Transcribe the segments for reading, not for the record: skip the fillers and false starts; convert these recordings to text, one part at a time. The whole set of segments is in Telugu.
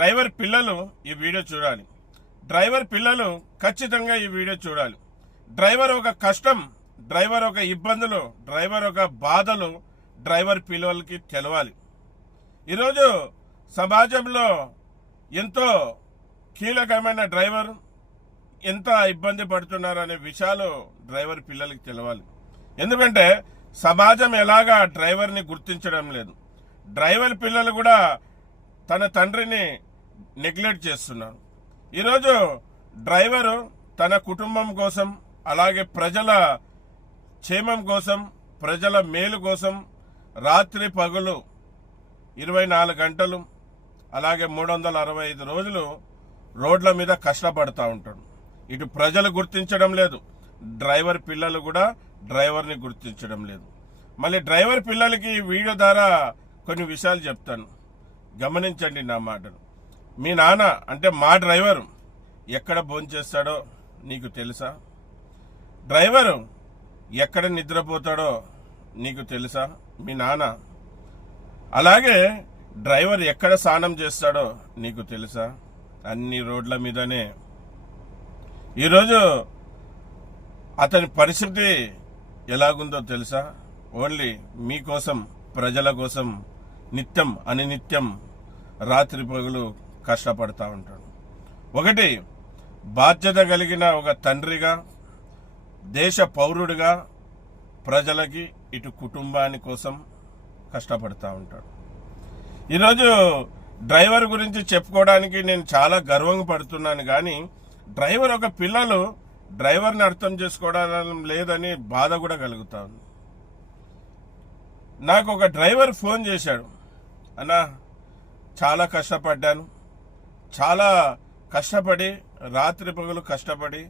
డ్రైవర్ పిల్లలు ఈ వీడియో చూడాలి. డ్రైవర్ పిల్లలు ఖచ్చితంగా ఈ వీడియో చూడాలి. డ్రైవర్ ఒక కష్టం, డ్రైవర్ ఒక ఇబ్బందులు, డ్రైవర్ ఒక బాధలు డ్రైవర్ పిల్లలకి తెలవాలి. ఈరోజు సమాజంలో ఎంతో కీలకమైన డ్రైవర్ ఎంత ఇబ్బంది పడుతున్నారు అనే విషయాలు డ్రైవర్ పిల్లలకి తెలవాలి. ఎందుకంటే సమాజం ఎలాగా డ్రైవర్ని గుర్తించడం లేదు. డ్రైవర్ పిల్లలు కూడా తన తండ్రిని నెగ్లెక్ట్ చేస్తున్నారు. ఈరోజు డ్రైవరు తన కుటుంబం కోసం, అలాగే ప్రజల క్షేమం కోసం, ప్రజల మేలు కోసం రాత్రి పగలు 24 గంటలు, అలాగే 365 రోజులు రోడ్ల మీద కష్టపడతా ఉంటాడు. ఇటు ప్రజలు గుర్తించడం లేదు, డ్రైవర్ పిల్లలు కూడా డ్రైవర్ని గుర్తించడం లేదు. మళ్ళీ డ్రైవర్ పిల్లలకి వీడియో ద్వారా కొన్ని విషయాలు చెప్తాను, గమనించండి నా మాటలు. మీ నాన్న అంటే మా డ్రైవరు ఎక్కడ భోంచేస్తాడో నీకు తెలుసా? డ్రైవరు ఎక్కడ నిద్రపోతాడో నీకు తెలుసా? మీ నాన్న. అలాగే డ్రైవర్ ఎక్కడ స్నానం చేస్తాడో నీకు తెలుసా? అన్ని రోడ్ల మీదనే. ఈరోజు అతని పరిస్థితి ఎలాగుందో తెలుసా? ఓన్లీ మీకోసం, ప్రజల కోసం నిత్యం అనినిత్యం రాత్రి పగలు కష్టపడతా ఉంటాడు. ఒకటి, బాధ్యత కలిగిన ఒక తండ్రిగా, దేశ పౌరుడిగా ప్రజలకి, ఇటు కుటుంబాని కోసం కష్టపడతా ఉంటాడు. ఈరోజు డ్రైవర్ గురించి చెప్పుకోవడానికి నేను చాలా గర్వంగా పడుతున్నాను, కానీ డ్రైవర్ ఒక పిల్లలు డ్రైవర్ని అర్థం చేసుకోవడం లేదని బాధ కూడా కలుగుతా ఉంది. నాకు ఒక డ్రైవర్ ఫోన్ చేశాడు, అన్నా చాలా కష్టపడ్డాను, చాలా కష్టపడి రాత్రి పగలు కష్టపడి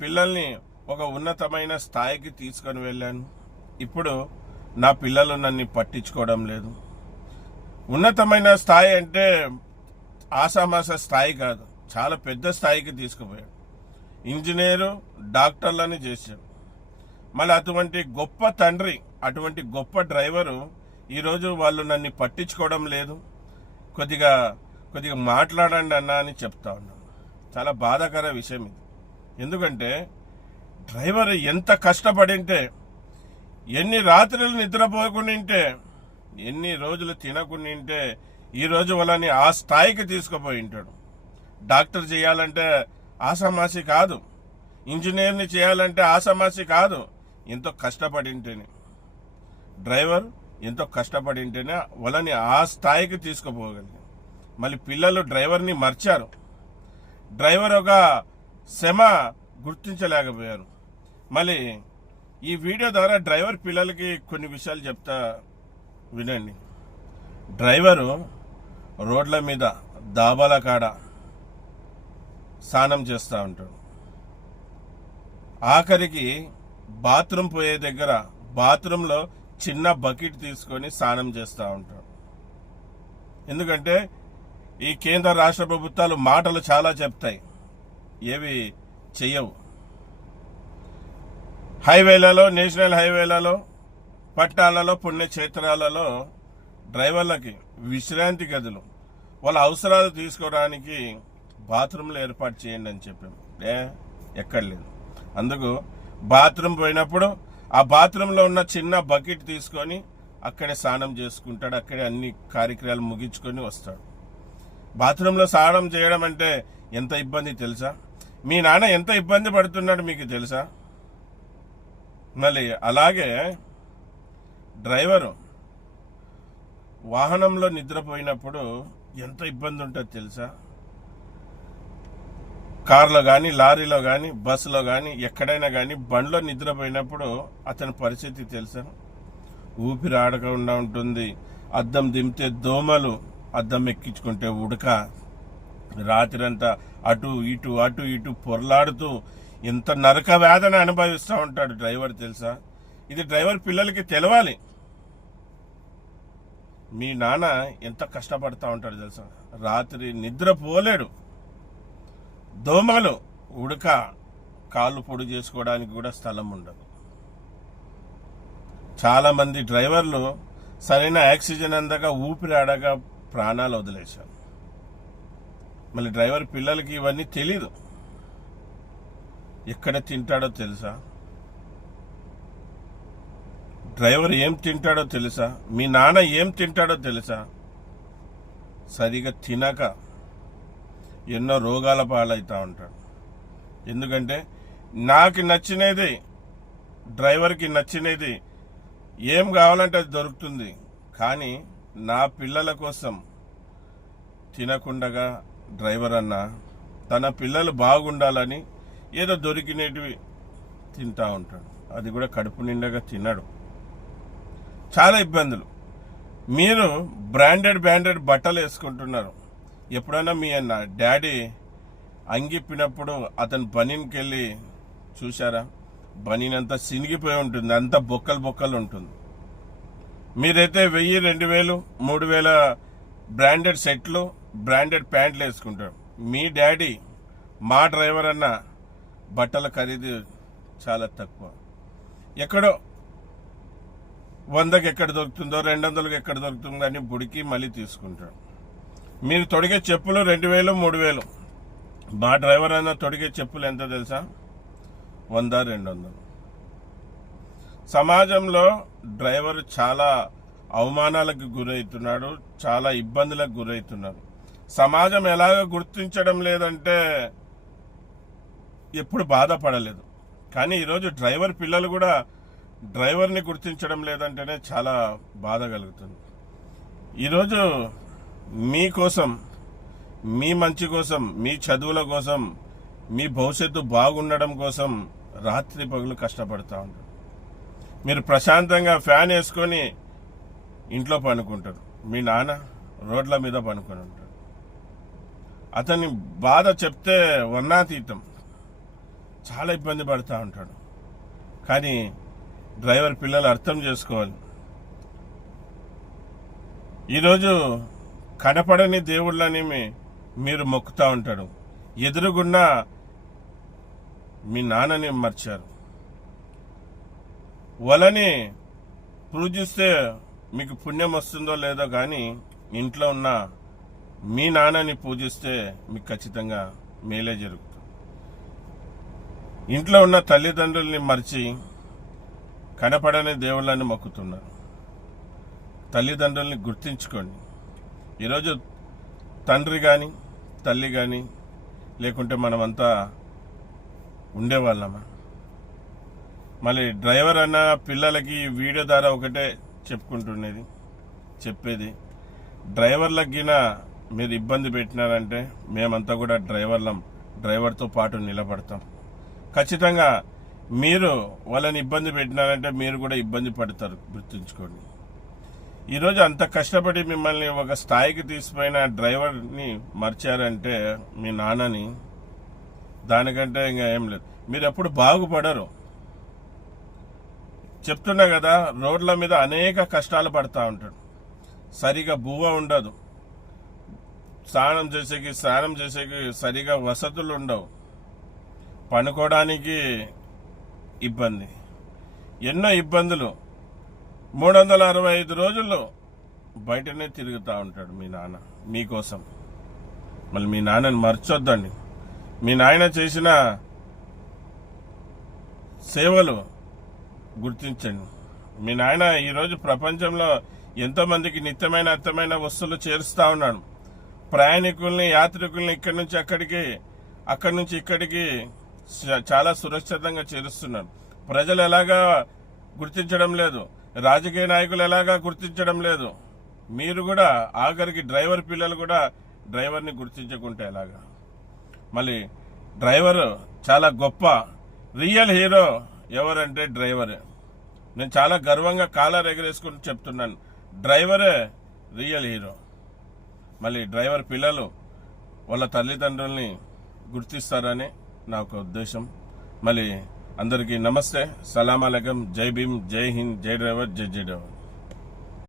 పిల్లల్ని ఒక ఉన్నతమైన స్థాయికి తీసుకొని వెళ్ళాను. ఇప్పుడు నా పిల్లలు నన్ను పట్టించుకోవడం లేదు. ఉన్నతమైన స్థాయి అంటే ఆసామాస స్థాయి కాదు, చాలా పెద్ద స్థాయికి తీసుకుపోయాడు. ఇంజనీరు, డాక్టర్లని చేశాడు. మళ్ళీ అటువంటి గొప్ప తండ్రి, అటువంటి గొప్ప డ్రైవరు ఈరోజు వాళ్ళు నన్ను పట్టించుకోవడం లేదు, కొద్దిగా మాట్లాడండి అన్నా అని చెప్తా ఉన్నాను. చాలా బాధాకర విషయం ఇది. ఎందుకంటే డ్రైవర్ ఎంత కష్టపడింటే, ఎన్ని రాత్రులు నిద్రపోకుండింటే, ఎన్ని రోజులు తినకుండింటే ఈరోజు వాళ్ళని ఆ స్థాయికి తీసుకుపోయి ఉంటాడు. డాక్టర్ చేయాలంటే ఆసామాసి కాదు, ఇంజనీర్ని చేయాలంటే ఆసామాసి కాదు, ఎంతో కష్టపడింటేనే. డ్రైవర్ ఎంతో కష్టపడింటేనే వాళ్ళని ఆ స్థాయికి తీసుకుపోగలిగారు. మళ్ళీ పిల్లలు డ్రైవర్ని మర్చారు. డ్రైవర్ ఒక శ్రమ గుర్తించలేకపోయారు. మళ్ళీ ఈ వీడియో ద్వారా డ్రైవర్ పిల్లలకి కొన్ని విషయాలు చెప్తా, వినండి. డ్రైవరు రోడ్ల మీద, దాబాల కాడ స్నానం చేస్తూ ఉంటాడు. ఆఖరికి బాత్రూమ్ పోయే దగ్గర బాత్రూంలో చిన్న బకెట్ తీసుకొని స్నానం చేస్తూ ఉంటాడు. ఎందుకంటే ఈ కేంద్ర రాష్ట్ర ప్రభుత్వాలు మాటలు చాలా చెప్తాయి, ఏవి చెయ్యవు. హైవేలలో, నేషనల్ హైవేలలో, పట్టణాలలో, పుణ్యక్షేత్రాలలో డ్రైవర్లకి విశ్రాంతి గదులు, వాళ్ళ అవసరాలు తీసుకోవడానికి బాత్రూంలు ఏర్పాటు చేయండి అని చెప్పాము. ఎక్కడ లేదు. అందుకు బాత్రూమ్ పోయినప్పుడు ఆ బాత్రూంలో ఉన్న చిన్న బకెట్ తీసుకొని అక్కడే స్నానం చేసుకుంటాడు, అక్కడే అన్ని కార్యక్రమాలు ముగించుకొని వస్తాడు. బాత్రూంలో స్నానం చేయడం అంటే ఎంత ఇబ్బంది తెలుసా? మీ నాన్న ఎంత ఇబ్బంది పడుతున్నాడు మీకు తెలుసా? మళ్ళీ అలాగే డ్రైవరు వాహనంలో నిద్రపోయినప్పుడు ఎంత ఇబ్బంది ఉంటుంది తెలుసా? కార్లో కానీ, లారీలో కానీ, బస్సులో కానీ, ఎక్కడైనా కానీ బండ్లో నిద్రపోయినప్పుడు అతని పరిస్థితి తెలుసా? ఊపిరి ఆడకుండా ఉంటుంది. అద్దం దింపితే దోమలు, అద్దం ఎక్కించుకుంటే ఉడక, రాత్రంతా అటు ఇటు పొరలాడుతూ ఎంత నరక వేదన అనుభవిస్తూ ఉంటాడు డ్రైవర్ తెలుసా? ఇది డ్రైవర్ పిల్లలకి తెలవాలి. మీ నాన్న ఎంత కష్టపడతా ఉంటాడు తెలుసా? రాత్రి నిద్రపోలేడు, దోమలు, ఉడక, కాళ్ళు పొడి చేసుకోవడానికి కూడా స్థలం ఉండదు. చాలా మంది డ్రైవర్లు సరైన ఆక్సిజన్ అందక ఊపిరి ఆడగా ప్రాణాలు వదిలేశారు. మళ్ళీ డ్రైవర్ పిల్లలకి ఇవన్నీ తెలీదు. ఎక్కడ తింటాడో తెలుసా? డ్రైవర్ ఏం తింటాడో తెలుసా? మీ నాన్న ఏం తింటాడో తెలుసా? సరిగా తినక ఎన్నో రోగాల పాలవుతూ ఉంటాడు. ఎందుకంటే నాకు నచ్చినది, డ్రైవర్కి నచ్చినది ఏం కావాలంటే అది దొరుకుతుంది, కానీ నా పిల్లల కోసం తినకుండగా డ్రైవర్ అన్న తన పిల్లలు బాగుండాలని ఏదో దొరికినవి తింటా ఉంటాడు. అది కూడా కడుపు నిండగా తినడు. చాలా ఇబ్బందులు. మీరు బ్రాండెడ్ బట్టలు వేసుకుంటున్నారు. ఎప్పుడైనా మీ అన్న డాడీ అంగిప్పినప్పుడు అతను బనీన్కి వెళ్ళి చూసారా? బనీన్ అంతా సినిగిపోయి ఉంటుంది, అంతా బొక్కలు ఉంటుంది. మీరైతే 1000, 2000, 3000 బ్రాండెడ్ సెట్లు, బ్రాండెడ్ ప్యాంట్లు వేసుకుంటారు. మీ డాడీ, మా డ్రైవర్ అన్న బట్టల ఖరీదు చాలా తక్కువ. ఎక్కడో 100కి ఎక్కడ దొరుకుతుందో, 200కి ఎక్కడ దొరుకుతుందో అని బుడికి మళ్ళీ తీసుకుంటాడు. మీరు తొడిగే చెప్పులు 2000, 3000. మా డ్రైవర్ అన్న తొడిగే చెప్పులు ఎంత తెలుసా? 100, 200. సమాజంలో డ్రైవర్ చాలా అవమానాలకు గురవుతున్నాడు, చాలా ఇబ్బందులకు గురవుతున్నాడు. సమాజం ఎలాగ గుర్తించడం లేదంటే ఎప్పుడు బాధపడలేదు, కానీ ఈరోజు డ్రైవర్ పిల్లలు కూడా డ్రైవర్ని గుర్తించడం లేదంటేనే చాలా బాధ కలుగుతుంది. ఈరోజు మీకోసం, మీ మంచి కోసం, మీ చదువుల కోసం, మీ భవిష్యత్తు బాగుండడం కోసం రాత్రి పగులు కష్టపడతా ఉంటారు. మీరు ప్రశాంతంగా ఫ్యాన్ వేసుకొని ఇంట్లో పనుకుంటారు. మీ నాన్న రోడ్ల మీద పనుకొని ఉంటాడు. అతని బాధ చెప్తే వర్ణాతీతం. చాలా ఇబ్బంది పడుతూ ఉంటాడు. కానీ డ్రైవర్ పిల్లలు అర్థం చేసుకోవాలి. ఈరోజు కనపడని దేవుళ్ళని మీరు మొక్కుతూ ఉంటాడు. ఎదురుగున్న మీ నాన్నని మర్చారు. వాళ్ళని పూజిస్తే మీకు పుణ్యం వస్తుందో లేదో, కానీ ఇంట్లో ఉన్న మీ నాన్నని పూజిస్తే మీకు ఖచ్చితంగా మేలే జరుగుతుంది. ఇంట్లో ఉన్న తల్లిదండ్రుల్ని మర్చి కనపడని దేవుళ్ళని మొక్కుతున్నారు. తల్లిదండ్రుల్ని గుర్తించుకోండి. ఈరోజు తండ్రి కానీ, తల్లి కానీ లేకుంటే మనమంతా ఉండేవాళ్ళమా? మళ్ళీ డ్రైవర్ అన్న పిల్లలకి వీడియో ద్వారా ఒకటే చెప్పేది, డ్రైవర్లకు గిన మీరు ఇబ్బంది పెట్టినారంటే మేమంతా కూడా డ్రైవర్తో పాటు నిలబడతాం. ఖచ్చితంగా మీరు వాళ్ళని ఇబ్బంది పెట్టినారంటే మీరు కూడా ఇబ్బంది పడతారు, గుర్తుంచుకోండి. ఈరోజు అంత కష్టపడి మిమ్మల్ని ఒక స్థాయికి తీసిపోయిన డ్రైవర్ని మర్చారంటే మీ నాన్నని, దానికంటే ఇంకా ఏం లేదు. మీరు ఎప్పుడు బాగుపడరు. చెప్తున్నా కదా, రోడ్ల మీద అనేక కష్టాలు పడతా ఉంటాడు. సరిగా బువ్వ ఉండదు, స్నానం చేసేకి సరిగా వసతులు ఉండవు, పనుకోవడానికి ఇబ్బంది, ఎన్నో ఇబ్బందులు. 365 రోజులు బయటనే తిరుగుతూ ఉంటాడు మీ నాన్న మీకోసం. మళ్ళీ మీ నాన్నని మర్చొద్దండి. మీ నాయన చేసిన సేవలు గుర్తించండి. మీ నాయన ఈరోజు ప్రపంచంలో ఎంతోమందికి నిత్యమైన అర్థమైన వస్తువులు చేరుస్తూ ఉన్నాడు. ప్రయాణికుల్ని, యాత్రికుల్ని ఇక్కడి నుంచి అక్కడికి, అక్కడి నుంచి ఇక్కడికి చాలా సురక్షితంగా చేరుస్తున్నాడు. ప్రజలు ఎలాగా గుర్తించడం లేదు, రాజకీయ నాయకులు ఎలాగా గుర్తించడం లేదు. మీరు కూడా ఆఖరికి డ్రైవర్ పిల్లలు కూడా డ్రైవర్ని గుర్తించకుంటే ఎలాగా? మళ్ళీ డ్రైవర్ చాలా గొప్ప రియల్ హీరో ఎవరంటే డ్రైవరే. నేను చాలా గర్వంగా కాలర్ ఎగరేసుకుని చెప్తున్నాను, డ్రైవరే రియల్ హీరో. మళ్ళీ డ్రైవర్ పిల్లలు వాళ్ళ తల్లిదండ్రుల్ని గుర్తిస్తారని నా ఒక ఉద్దేశం. మళ్ళీ అందరికీ నమస్తే, సలాం అలైకుం, జై భీమ్, జై హింద్, జై డ్రైవర్, జై డ్రైవర్.